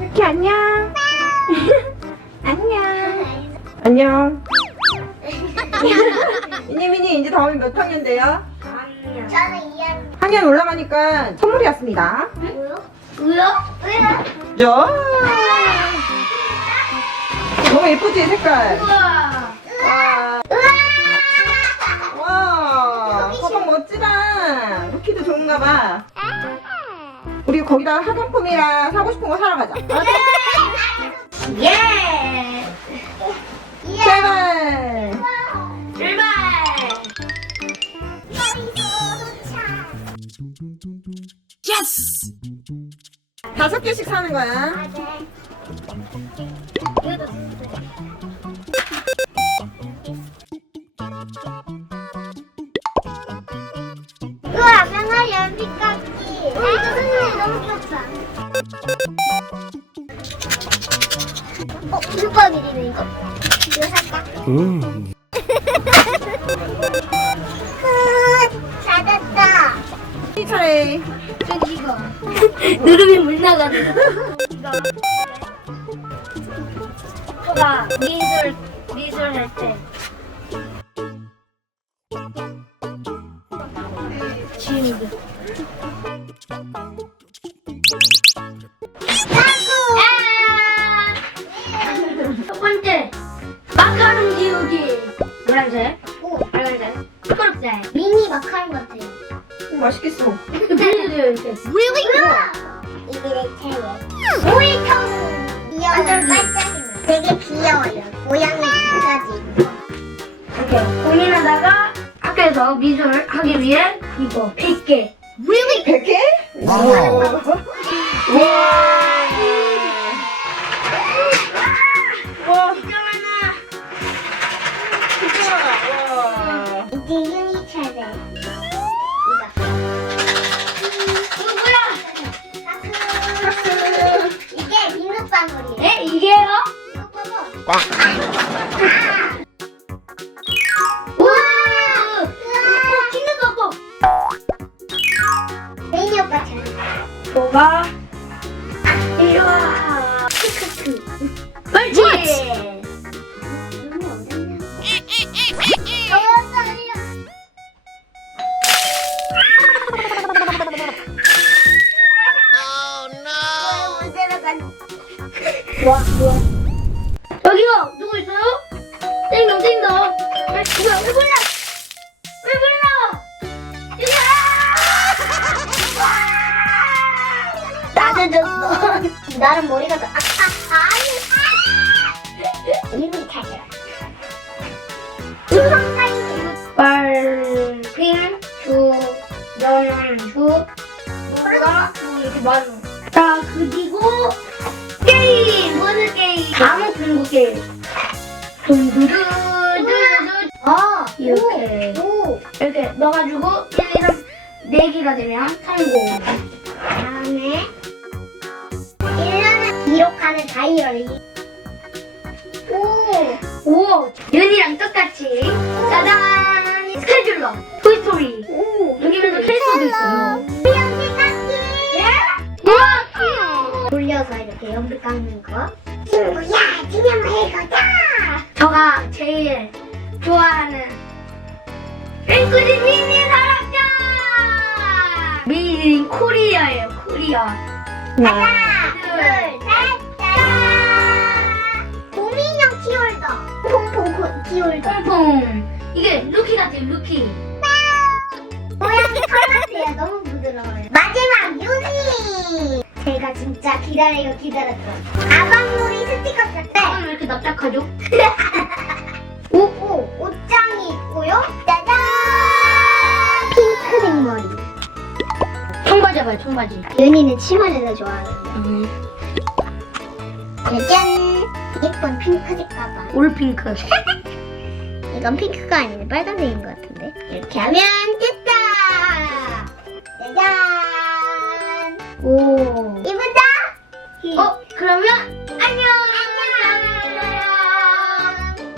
이렇 안녕. 안녕. 안녕. 미니 미니 이제 다음이 몇 학년 데요한학년 저는 2학년. 학년 올라가니까 선물이 왔습니다. 뭐요? 뭐요? 뭐요? 너무 예쁘지 색깔. 우와. 와. 우와. 와. 우와. 지와 우와. 도 좋은가봐. 우리 거기다가 화장품이랑 사고 싶은 거 사러 가자. <�Ps> 오, 네 예! 예! 예! 출발! 다섯 개씩 사는 거야. 네. 우와, 명아 연비깎기. 어, 슈퍼밀이네 이거. 이거 살까? 응. 아, 잘 됐다. 저기 이 누르면 물 나가네. 오가 미술, 미술 할 때. 맛있겠어. 이렇게. Really? 이일 오이통. 완반짝이 되게 귀여워요. 모양이 두 가지. 이렇게 고민하다가 학교에서 미술을 하기 위해 이거 1개 r e a l l 개 와. 네? 이게요? 와! 뭐 와! 크크크! 옳지! 어 no! 왜 문제로 갔지? 여기요 뭐? 누구 있어요? 띵동 띵동 왜왜 불러 왜 불러 이리와 나는 머리가 더 아아 아연주 뭐가 이렇게 많아 자 그리고 나무 궁극에 둥두루 이렇게 오, 오. 이렇게 넣어가지고 1, 2, 3, 4개가 되면 성공 다음에 1년에 기록하는 다이어리 오오와 윤이랑 똑같이 짜잔. 스킬러, oh. 오. 짜잔 스케줄러 토이토리 오 여기면서 캐릭터도 있어요 연기 깎기 예? 우와 돌려서 이렇게 연기 깎는 야 지금 이거다 저가 제일 좋아하는 앵꾸리 미니 사랑장 미니 코리아예요 코리아 하나 둘셋짠 봄민형키월더 퐁퐁 키월더 퐁퐁 이게 루키 같아요 루키 모양이 컬러스예요 너무 부드러워요 마지막 유니 제가 진짜 기다려요 기다렸어 아방놀이 스티커 쓸대왜 어, 이렇게 납작하죠? 오, 오 옷장이 있고요 짜잔 핑크 색머리 청바지 봐요 청바지 윤이는 치마를 더 좋아하는데 음. 짜잔 예쁜 핑크색 가방 올핑크 이건 핑크가 아닌데 빨간색인 것 같은데 이렇게 하면 됐다 짜잔 오. 이쁘다? 어, 그러면 안녕!